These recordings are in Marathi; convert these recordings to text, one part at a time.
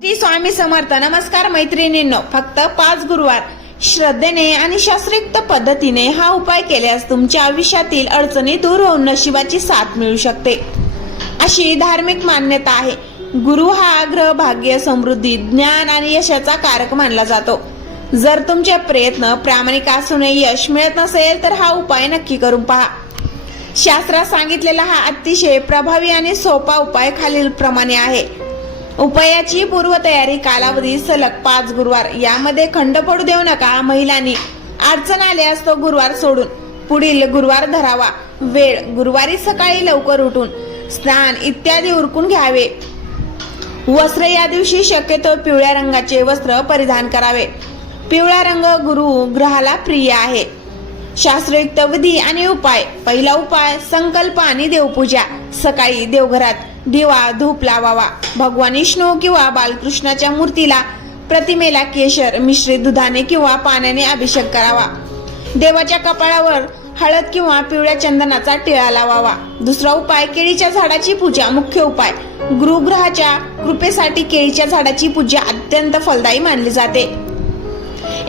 श्री स्वामी समर्थ. नमस्कार मैत्रिणींनो, फक्त 5 गुरुवार श्रद्धेने आणि शास्त्रोक्त पद्धतीने हा उपाय केल्यास तुमच्या आयुष्यातील अडचणी दूर होऊन नशिबाची साथ मिळू शकते, अशी धार्मिक मान्यता आहे. गुरु हा ग्रह भाग्य, समृद्धी, ज्ञान आणि यशाचा कारक मानला जातो. जर तुमचे प्रयत्न प्रामाणिक असूनही यश मिळत नसेल तर हा उपाय नक्की करून पहा. शास्त्रात सांगितलेला हा अतिशय प्रभावी आणि सोपा उपाय खालील प्रमाणे आहे. उपायाची पूर्वतयारी कालावधी सलग 5 गुरुवार. यामध्ये खंड पडू देऊ नका. महिलांनी अडचण आल्यास तो गुरुवार सोडून पुढील गुरुवार धरावा. वेळ गुरुवारी सकाळी लवकर उठून स्नान इत्यादी उरकून घ्यावे. वस्त्र या दिवशी शक्यतो पिवळ्या रंगाचे वस्त्र परिधान करावे. पिवळा रंग गुरु ग्रहाला प्रिय आहे. शास्त्रोक्त विधी आणि उपाय. पहिला उपाय, संकल्प आणि देवपूजा. सकाळी देवघरात दिवा धूप लावावा. भगवान विष्णू किंवा बालकृष्णाच्या मूर्तीला, प्रतिमेला केशर मिश्रित दुधाने किंवा पाण्याने अभिषेक करावा. देवाच्या कपाळावर हळद किंवा पिवळ्या चंदनाचा टिळा लावावा. दुसरा उपाय, केळीच्या झाडाची पूजा. मुख्य उपाय, गुरुग्रहाच्या कृपेसाठी केळीच्या झाडाची पूजा अत्यंत फलदायी मानली जाते.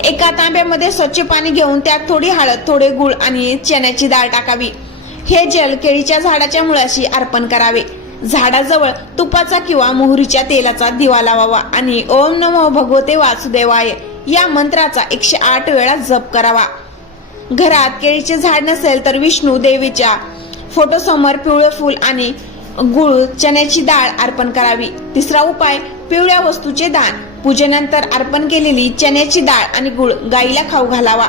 एका तांब्यामध्ये स्वच्छ पाणी घेऊन त्यात थोडी हळद, थोडे गुळ आणि चण्याची डाळ टाकावी. हे जल केळीच्या झाडाच्या मुळाशी अर्पण करावे. झाडाजवळ तुपाचा किंवा मोहरीच्या तेलाचा दिवा लावावा आणि ओम नमो भगवते वासुदेवाय या मंत्राचा 108 वेळा जप करावा. घरात केळीचे झाड नसेल तर विष्णू देवीच्या फोटोसमोर पिवळे फूल आणि गुळ चण्याची डाळ अर्पण करावी. तिसरा उपाय, पिवळ्या वस्तूचे दान. पूजेनंतर अर्पण केलेली चण्याची डाळ आणि गुळ गाईला खाऊ घालावा.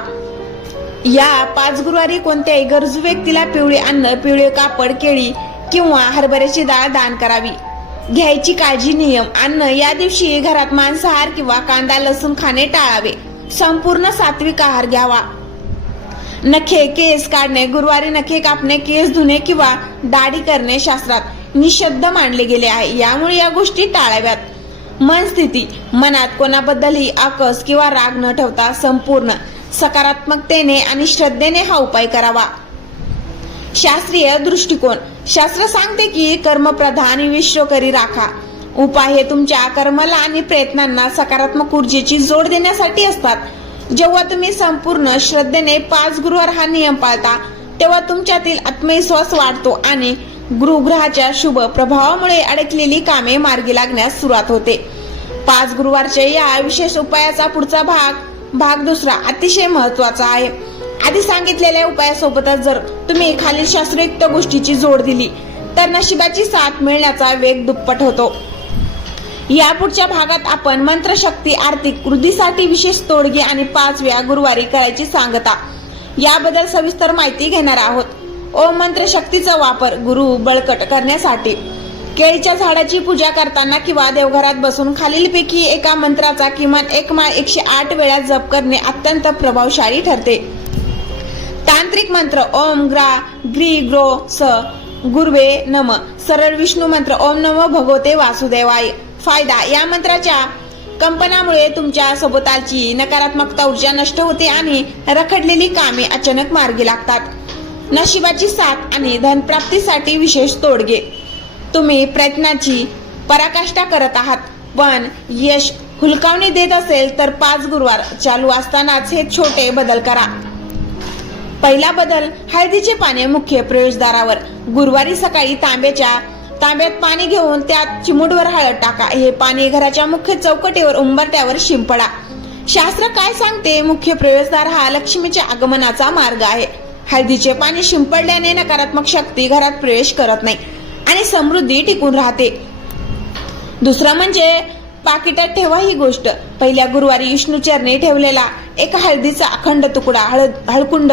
या 5 गुरुवारी कोणत्याही गरजू व्यक्तीला पिवळे अन्न, पिवळे कापड, केळी किंवा हरभऱ्याची डाळ दान करावी. घ्यायची काळजी. नियम. अन्न या दिवशी घरात मांसाहार किंवा कांदा लसूण खाणे टाळावे. संपूर्ण सात्विक आहार घ्यावा. नखे केस काढणे. गुरुवारी नखे कापणे, केस धुणे किंवा दाढी करणे शास्त्रात निषिद्ध मानले गेले आहे. यामुळे या गोष्टी टाळाव्यात. मन स्थिती. मनात कोणाबद्दलही आकस किंवा राग न ठेवता संपूर्ण सकारात्मकतेने आणि श्रद्धेने हा उपाय करावा. शास्त्रीय दृष्टिकोन. शास्त्र सांगते की कर्मप्रधान विश्वकरी राखा. उपाय हे तुमच्या कर्माला आणि प्रयत्नांना सकारात्मक ऊर्जेची जोड देण्यासाठी असतात. जेव्हा तुम्ही संपूर्ण श्रद्धेने 5 गुरुवार हा नियम पाळता तेव्हा तुमच्यातील आत्मविश्वास वाढतो आणि गुरुग्रहाच्या शुभ प्रभावामुळे अडकलेली कामे मार्गी लागण्यास सुरुवात होते. 5 गुरुवारच्या या विशेष उपायाचा पुढचा भाग दुसरा अतिशय महत्वाचा आहे. आधी सांगितलेल्या उपायासोबतच जर तुम्ही खालील शास्त्रोक्त गोष्टीची जोड दिली तर नशिबाची साथ मिळण्याचा वेग दुप्पट होतो. या पुढच्या भागात आपण मंत्रशक्ती, आर्थिक वृद्धीसाठी विशेष तोडगे आणि 5व्या गुरुवारी करायची सांगता याबद्दल सविस्तर माहिती घेणार आहोत. ओम मंत्रशक्तीचा वापर गुरु बळकट करण्यासाठी. केळीच्या झाडाची पूजा करताना किंवा देवघरात बसून खालीलपैकी एका मंत्राचा किमान 1 माळ 108 वेळा जप करणे अत्यंत प्रभावशाली ठरते. तांत्रिक मंत्र. ओम ग्रा ग्री ग्रो स गुरुवे नम. सरळ विष्णू मंत्र. ओम नमो भगवते वासुदेवाय. फायदा. या मंत्राच्या कंपनामुळे तुमच्या सभोवतालची नकारात्मक ऊर्जा नष्ट होते आणि रखडलेली कामे अचानक मार्गी लागतात. नशिबाची साथ आणि धनप्राप्तीसाठी विशेष तोडगे. तुम्ही प्रयत्नाची पराकाष्ठा करत आहात पण यश हुलकावणी देत असेल तर 5 गुरुवार चालू असतानाच हे छोटे बदल करा. पहिला बदल, हळदीचे पाने मुख्य प्रवेशद्वारावर. गुरुवारी सकाळी तांब्यात पाणी घेऊन त्यात चिमूटभर हळद टाका. हे पाणी घराच्या मुख्य चौकटीवर उंबरट्यावर शिंपडा. शास्त्र काय सांगते? मुख्य प्रवेशद्वार हा लक्ष्मीच्या आगमनाचा मार्ग आहे. हळदीचे पाणी शिंपडल्याने नकारात्मक शक्ती घरात प्रवेश करत नाही आणि समृद्धी टिकून राहते. दुसरं म्हणजे पाकिटात ठेवा ही गोष्ट. पहिल्या गुरुवारी विष्णूचरणी ठेवलेला एक हळदीचा अखंड तुकडा, हळकुंड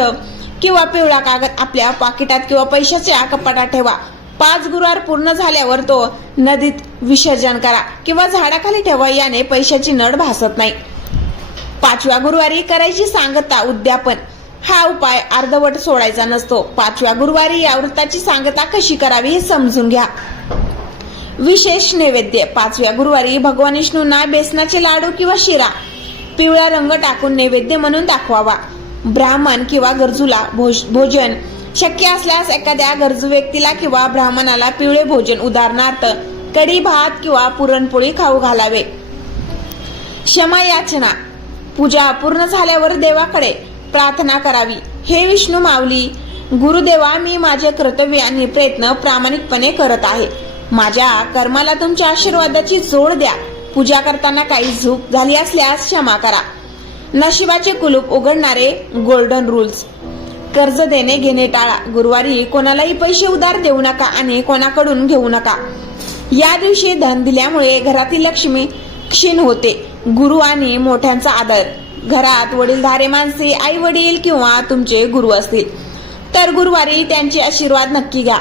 किंवा पिवळा कागद आपल्या पाकिटात किंवा पैशाच्या कपाटात ठेवा. 5 गुरुवार पूर्ण झाल्यावर तो नदीत विसर्जन करा किंवा झाडाखाली ठेवा. याने पैशाची नड भासत नाही. 5व्या गुरुवारी करायची सांगता, उद्यापन. हा उपाय अर्धवट सोडायचा नसतो. 5व्या गुरुवारी या व्रताची सांगता कशी करावी हे समजून घ्या. विशेष नैवेद्य. 5व्या गुरुवारी भगवान विष्णूंना बेसनाचे लाडू किंवा शिरा पिवळा रंग टाकून नैवेद्य म्हणून दाखवावा. ब्राह्मण किंवा गरजूला भोजन. शक्य असल्यास एखाद्या गरजू व्यक्तीला किंवा ब्राह्मणाला पिवळे भोजन, उदाहरणार्थ कढी भात किंवा पुरणपोळी खाऊ घालावे. क्षमा याचना. पूजा पूर्ण झाल्यावर देवाकडे प्रार्थना करावी. हे विष्णू माऊली, गुरुदेवा, मी माझे कर्तव्य आणि प्रयत्न प्रामाणिकपणे करत आहे. माझ्या कर्माला तुमच्या आशीर्वादाची जोड द्या. पूजा करताना काही चूक झाली असल्यास क्षमा करा. नशिबाचे कुलूप उघडणारे गोल्डन रूल्स. कर्ज देणे घेणे टाळा. गुरुवारी कोणालाही पैसे उधार देऊ नका आणि कोणाकडून घेऊ नका. या दिवशी धन दिल्यामुळे घरातील लक्ष्मी क्षीण होते. गुरु आणि मोठ्यांचा आदर. घरात वडीलधारे माणसे, आई वडील किंवा तुमचे गुरु असतील तर गुरुवारी त्यांचे आशीर्वाद नक्की घ्या.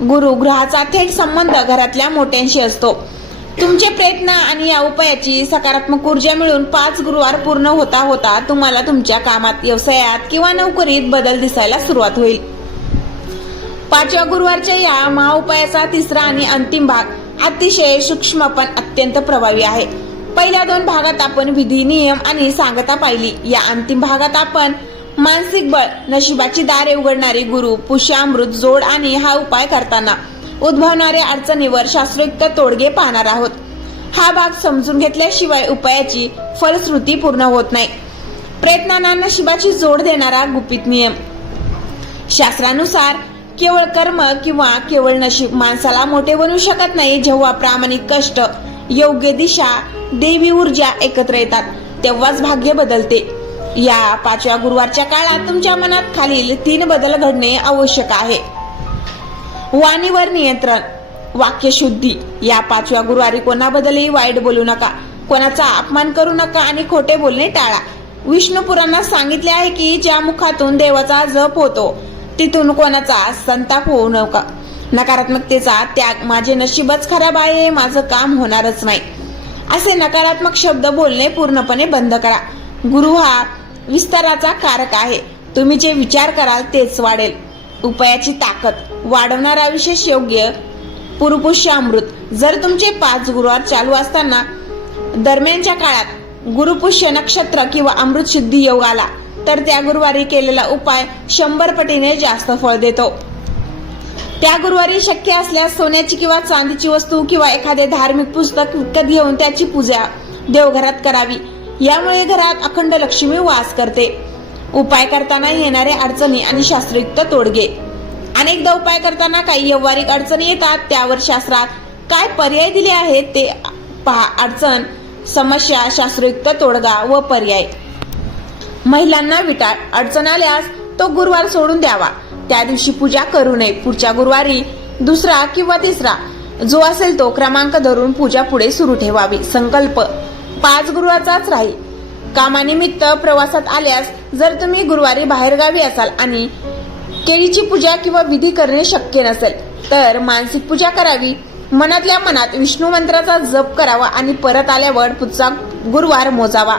गुरु ग्रहाचा थेट संबंध घरातल्या मोठ्यांशी असतो. तुमचे प्रयत्न आणि या उपायाची सकारात्मक ऊर्जा मिळून 5 गुरुवार पूर्ण होता होता तुम्हाला तुमच्या कामात, व्यवसायात किंवा नोकरीत बदल दिसायला सुरुवात होईल. 5व्या गुरुवारच्या या महाउपायाचा तिसरा आणि अंतिम भाग अतिशय सूक्ष्म पण अत्यंत प्रभावी आहे. पहिल्या 2 भागात आपण विधी, नियम आणि सांगता पाहिली. या अंतिम भागात आपण मानसिक बळ, नशिबाची दारे उघडणारी गुरु, पुष्यामृत जोड आणि हा उपाय करताना उद्भवणाऱ्या अडचणीवर शास्त्रोक्त तोडगे पाहणार आहोत. हा भाग समजून घेतल्याशिवाय उपायाची फलश्रुती पूर्ण होत नाही. प्रयत्नांना नशिबाची जोड देणारा गुपित नियम. शास्त्रानुसार केवळ कर्म किंवा केवळ नशीब माणसाला मोठे बनवू शकत नाही. जेव्हा प्रामाणिक कष्ट, योग्य दिशा, देवी ऊर्जा एकत्र येतात तेव्हाच भाग्य बदलते. या 5व्या गुरुवारच्या काळात तुमच्या मनात खालील 3 बदल घडणे आवश्यक आहे. वाणीवर नियंत्रण, वाक्यशुद्धी. या 5व्या गुरुवारी कोणाबद्दलही वाईट बोलू नका, कोणाचा अपमान करू नका आणि खोटे बोलणे टाळा. विष्णू पुराणात सांगितले आहे की ज्या मुखातून देवाचा जप होतो तिथून कोणाचा संताप होऊ नका. नकारात्मकतेचा त्याग. माझे नशीबच खराब आहे, माझं काम होणारच नाही, असे नकारात्मक शब्द बोलणे पूर्णपणे बंद करा. गुरु हा विस्ताराचा कारक आहे. तुम्ही जे विचार कराल तेच वाढेल. उपायाची ताकद वाढवणारा विशेष योग्य पुरुपुष्यामृत. जर तुमचे 5 गुरुवार चालू असताना दरम्यानच्या काळात गुरुपुष्य नक्षत्र किंवा अमृत शुद्धी योग आला तर त्या गुरुवारी केलेला उपाय 100 पटीने जास्त फळ देतो. त्या गुरुवारी शक्य असल्यास सोन्याची किंवा चांदीची वस्तू किंवा एखादे धार्मिक पुस्तक विकत घेऊन त्याची पूजा देवघरात करावी. यामुळे घरात अखंड लक्ष्मी वास करते. उपाय करताना येणाऱ्या अडचणी आणि शास्त्रोक्त तोडगे. अनेकदा उपाय करताना काही व्यावहारिक अडचणी येतात. त्यावर शास्त्रात काय पर्याय दिले आहेत ते पहा. अडचण, समस्या, शास्त्रोक्त तोडगा व पर्याय. महिलांना विटाळ. अडचण आल्यास तो गुरुवार सोडून द्यावा. त्या दिवशी पूजा करू नये. पुढच्या गुरुवारी 2रा किंवा 3रा जो असेल तो क्रमांक धरून पूजा पुढे सुरू ठेवावी. संकल्प 5 गुरुवारचाच राहील. कामानिमित्त प्रवासात आल्यास जर तुम्ही गुरुवारी बाहेरगावी असाल आणि केळीची पूजा किंवा विधी करणे शक्य नसेल तर मानसिक पूजा करावी. मनातल्या मनात विष्णू मंत्राचा जप करावा आणि परत आल्यावर पुढचा गुरुवार मोजावा.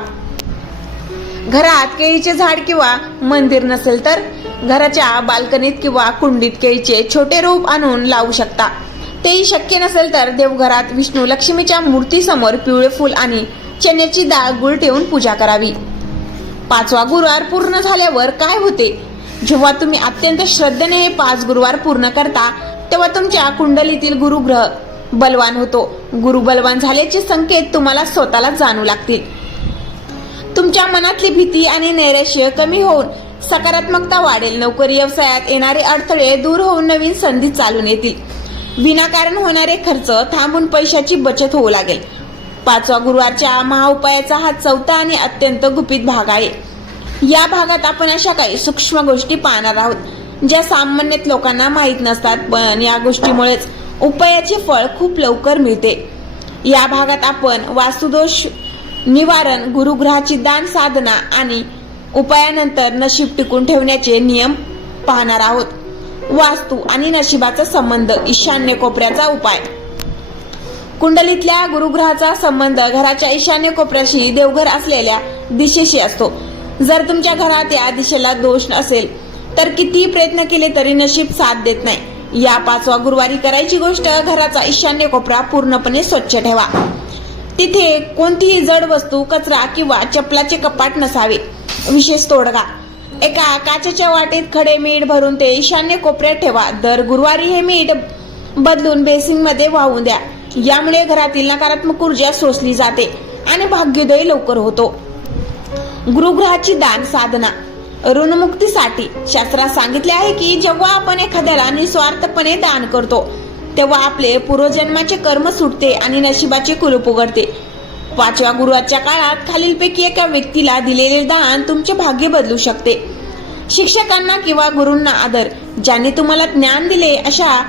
घरात केळीचे झाड किंवा मंदिर नसेल तर घराच्या बाल्कनीत किंवा कुंडीत केळीचे छोटे रोप आणून लावू शकता. तेही शक्य नसेल तर देवघरात विष्णू लक्ष्मीच्या मूर्तीसमोर पिवळे फूल आणि चण्याची डाळ, गुळ ठेवून पूजा करावी. 5वा गुरुवार पूर्ण झाल्यावर काय होते? जेव्हा तुम्ही अत्यंत श्रद्धेने हे 5 गुरुवार पूर्ण करता तेव्हा तुमच्या कुंडलीतील गुरुग्रह बलवान होतो. गुरु बलवान झाल्याचे संकेत तुम्हाला स्वतःला जाणू लागतील. तुमच्या मनातली भीती आणि नैराश्य कमी होऊन सकारात्मकता वाढेल. नोकरी व्यवसायात येणारे अडथळे दूर होऊन नवीन संधी चालून येतील. विनाकारण होणारे खर्च थांबून पैशाची बचत होऊ लागेल. 5व्या गुरुवारच्या महाउपायाचा हा 4था आणि अत्यंत गुपित भाग आहे. या भागात आपण अशा काही सूक्ष्म गोष्टी पाहणार आहोत ज्या सामान्यत लोकांना माहीत नसतात, पण या गोष्टीमुळेच उपायाचे फळ खूप लवकर मिळते. या भागात आपण वास्तुदोष निवारण, गुरुग्रहाची दान साधना आणि उपायानंतर नशीब टिकून ठेवण्याचे नियम पाहणार आहोत. वास्तू आणि नशिबाचा संबंध. ईशान्य कोपऱ्याचा उपाय. कुंडलीतल्या गुरुग्रहाचा संबंध घराच्या ईशान्य कोपऱ्याशी, देवघर असलेल्या दिशेशी असतो. जर तुमच्या घरात या दिशेला दोष असेल तर कितीही प्रयत्न केले तरी नशीब साथ देत नाही. या 5व्या गुरुवारी करायची गोष्ट, घराचा ईशान्य कोपरा पूर्णपणे स्वच्छ ठेवा. तिथे कोणतीही जड वस्तू, कचरा किंवा चपलाचे कपाट नसावे. विशेष तोडगा. एका काचेच्या वाटीत खडे मीठ भरून ते ईशान्य कोपऱ्यात ठेवा. दर गुरुवारी हे मीठ बदलून बेसिन मध्ये वाहून द्या. यामुळे घरातील नकारात्मक ऊर्जा शोषली जाते आणि भाग्योदय लवकर होतो. गुरुग्रहाची दान साधना. ऋणमुक्तीसाठी शास्त्रात सांगितले आहे की जेव्हा आपण एखाद्याला निस्वार्थपणे दान करतो तेव्हा आपले पूर्वजन्माचे कर्म सुटते आणि नशिबाचे कुलूप उघडते. 5व्या गुरुवारच्या काळात खालीलपैकी एका व्यक्तीला दिलेले दान तुमचे भाग्य बदलू शकते. शिक्षकांना किंवा गुरूंना आदर. ज्यांनी तुम्हाला ज्ञान दिले अशा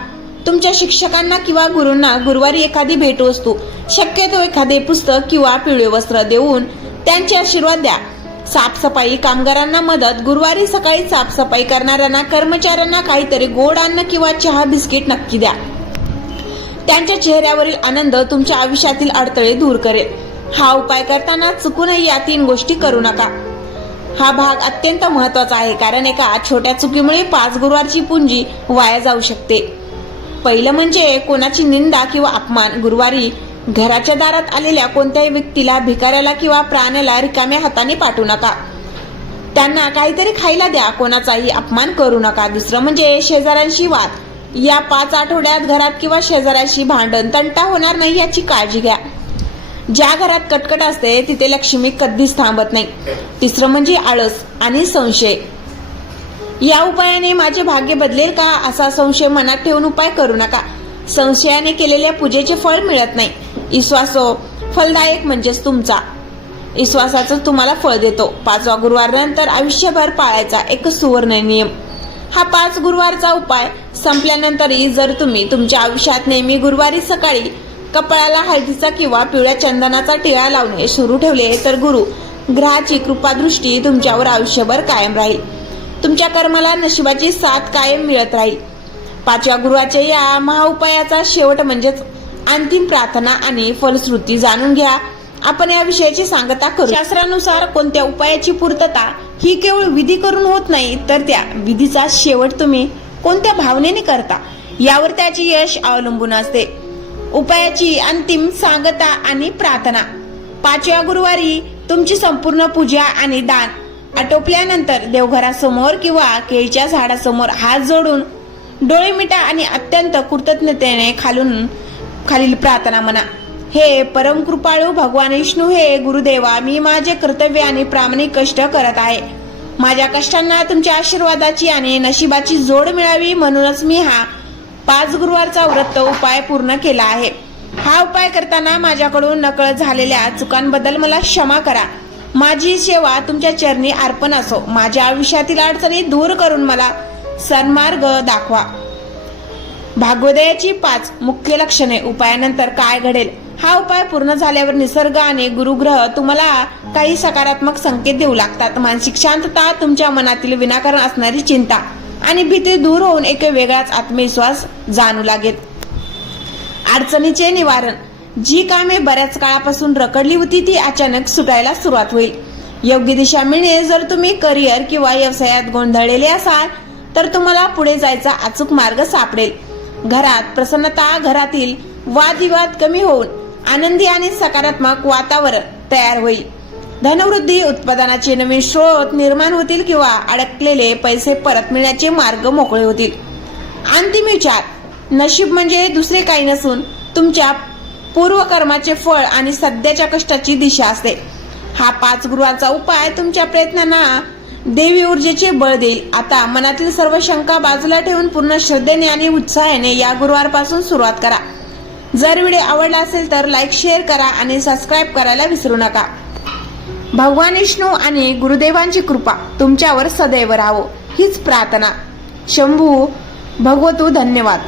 तुमच्या शिक्षकांना किंवा गुरूंना गुरुवारी एखादी भेटवस्तू, शक्यतो एखादे पुस्तक किंवा पिवळे वस्त्र देऊन त्यांचे आशीर्वाद द्या. साफसफाई कामगारांना मदत. गुरुवारी सकाळी साफसफाई करणाऱ्यांना कर्मचाऱ्यांना काहीतरी गोड अन्न किंवा चहा बिस्किट नक्की द्या. त्यांच्या चेहऱ्यावरील आनंद तुमच्या आयुष्यातील अडथळे दूर करेल. हा उपाय करताना चुकूनही या 3 गोष्टी करू नका. हा भाग अत्यंत महत्वाचा आहे कारण एका छोट्या चुकीमुळे 5 गुरुवारची पुंजी वाया जाऊ शकते. पहिलं म्हणजे कोणाची निंदा किंवा अपमान. गुरुवारी घराच्या दारात आलेल्या कोणत्याही व्यक्तीला, भिकाऱ्याला किंवा प्राण्याला रिकाम्या हाताने पाठवू नका. त्यांना काहीतरी खायला द्या. कोणाचाही अपमान करू नका. दुसरं म्हणजे शेजाऱ्यांशी वाद. या 5 आठवड्यात घरात किंवा शेजाऱ्याशी भांडण, तंटा होणार नाही याची काळजी घ्या. ज्या घरात कटकट असते तिथे लक्ष्मी कधीच थांबत नाही. तिसरं म्हणजे आळस आणि संशय. या उपायाने माझे भाग्य बदलेल का असा संशय मनात ठेवून उपाय करू नका. संशयाने केलेल्या पूजेचे फळ मिळत नाही. विश्वासो फलदायक म्हणजेच तुमचा. विश्वासाचं तुम्हाला फळ देतो. 5व्या गुरुवारनंतर आयुष्यभर पाळायचा एक सुवर्ण नियम. हा 5 गुरुवारचा उपाय संपल्यानंतरही जर तुम्ही तुमच्या आयुष्यात नेहमी गुरुवारी सकाळी कपाळाला हळदीचा किंवा पिवळ्या चंदनाचा टिळा लावणे सुरू ठेवले तर गुरु ग्रहाची कृपादृष्टी तुमच्यावर आयुष्यभर कायम राहील. तुमच्या कर्माला नशिबाची साथ कायम मिळत राहील. 5व्या गुरुवारच्या या महाउपायाचा शेवट म्हणजेच अंतिम प्रार्थना आणि फलश्रुती जाणून घ्या. आपण या विषयाची सांगता करू. शास्त्रानुसार कोणत्या उपायाची पूर्तता ही केवळ विधी करून होत नाही तर त्या विधीचा शेवट तुम्ही कोणत्या भावनेने करता यावर त्याचे यश अवलंबून असते. उपायाची अंतिम सांगता आणि प्रार्थना. 5व्या गुरुवारी तुमची संपूर्ण पूजा आणि दान आटोपल्यानंतर देवघरासमोर किंवा केळीच्या झाडासमोर हात जोडून डोळे मिटा आणि अत्यंत कृतज्ञतेने खालील प्रार्थना म्हणा. हे परम कृपाळू भगवान विष्णू, हे गुरुदेवा, मी माझे कर्तव्य आणि प्रामाणिक कष्ट करत आहे. माझ्या कष्टांना तुमच्या आशीर्वादाची आणि नशिबाची जोड मिळावी म्हणूनच मी हा 5 गुरुवारचा व्रत उपाय पूर्ण केला आहे. हा उपाय करताना माझ्याकडून नकळत झालेल्या चुकांबद्दल मला क्षमा करा. माझी सेवा तुमच्या चरणी अर्पण असो. माझ्या आयुष्यातील अडचणी दूर करून मला सन्मार्ग दाखवा. भाग्योदयाची 5 मुख्य लक्षणे. उपायानंतर काय घडेल. हा उपाय पूर्ण झाल्यावर निसर्ग आणि गुरुग्रह तुम्हाला काही सकारात्मक संकेत देऊ लागतात. मानसिक शांतता, तुमच्या मनातील विनाकारण असणारी चिंता आणि भीती दूर होऊन एक वेगळाच आत्मविश्वास जाणू लागेल. अडचणीचे निवारण. जी कामे बऱ्याच काळापासून रखडली होती ती अचानक सुटायला सुरुवात होईल. योग्य दिशा मिळणे. जर तुम्ही करिअर किंवा व्यवसायात गोंधळलेले असाल तर तुम्हाला पुढे जायचा अचूक मार्ग सापडेल. घरात प्रसन्नता. घरातील वादविवाद कमी होऊन आनंदी आणि सकारात्मक वातावरण तयार होईल. धनवृद्धी. उत्पादनाचे नवीन स्रोत निर्माण होतील किंवा अडकलेले पैसे परत मिळण्याचे मार्ग मोकळे होतील. अंतिम विचार. नशीब म्हणजे दुसरे काही नसून तुमच्या पूर्वकर्माचे फळ आणि सध्याच्या कष्टाची दिशा असते. हा 5 गुरुवारचा उपाय तुमच्या प्रयत्नांना देवी ऊर्जेचे बळ देईल. आता मनातील सर्व शंका बाजूला ठेवून पूर्ण श्रद्धेने आणि उत्साहाने या गुरुवारपासून सुरुवात करा. जर व्हिडिओ आवडला असेल तर लाईक, शेअर करा आणि सबस्क्राईब करायला विसरू नका. भगवान विष्णू आणि गुरुदेवांची कृपा तुमच्यावर सदैव राहो हीच प्रार्थना. शंभू भगवतू. धन्यवाद.